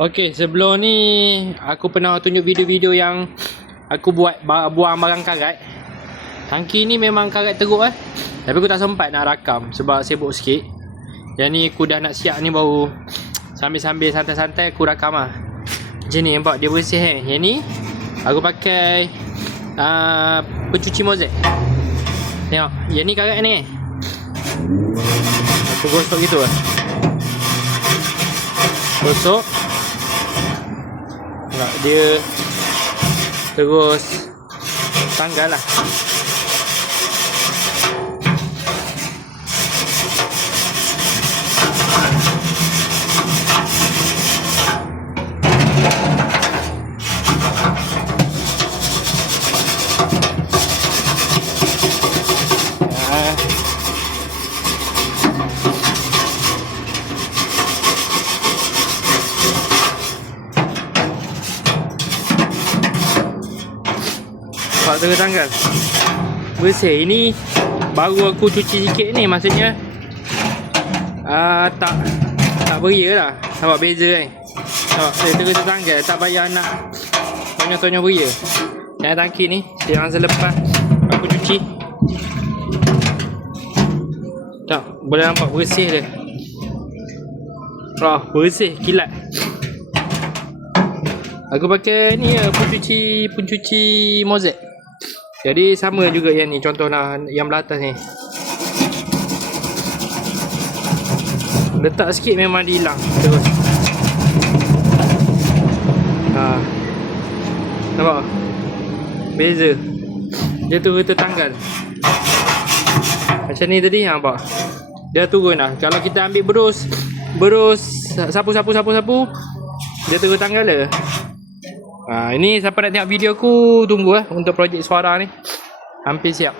Okey, sebelum ni aku pernah tunjuk video-video yang aku buat buang barang karat. Tangki ni memang karat teruk tapi aku tak sempat nak rakam sebab sibuk sikit. Yang ni aku dah nak siap ni, baru sambil-sambil santai-santai aku rakam lah. Macam ni nampak dia bersih Yang ni aku pakai pencuci mozaik. Tengok, yang ni karat ni aku gosok gitu lah. Gosok nak dia terus tanggal lah. Terus tanggal bersih. Ini baru aku cuci sikit ni, maksudnya tak beria lah. Nampak beza kan? Nampak dia terus tanggal, tak payah nak tonyo-tonyo beria. Yang tangki ni yang selepas aku cuci, tak boleh nampak bersih dia. Bersih kilat. Aku pakai ni pencuci mozaik. Jadi sama juga yang ni, contohlah yang belah atas ni. Letak sikit memang dia hilang terus. Nampak? Beza. Dia turun tertanggal. Macam ni tadi, nampak? Dia turun lah. Kalau kita ambil berus sapu, dia turun tanggal lah. Ini siapa nak tengok video aku, tunggu untuk projek suara ni. Hampir siap.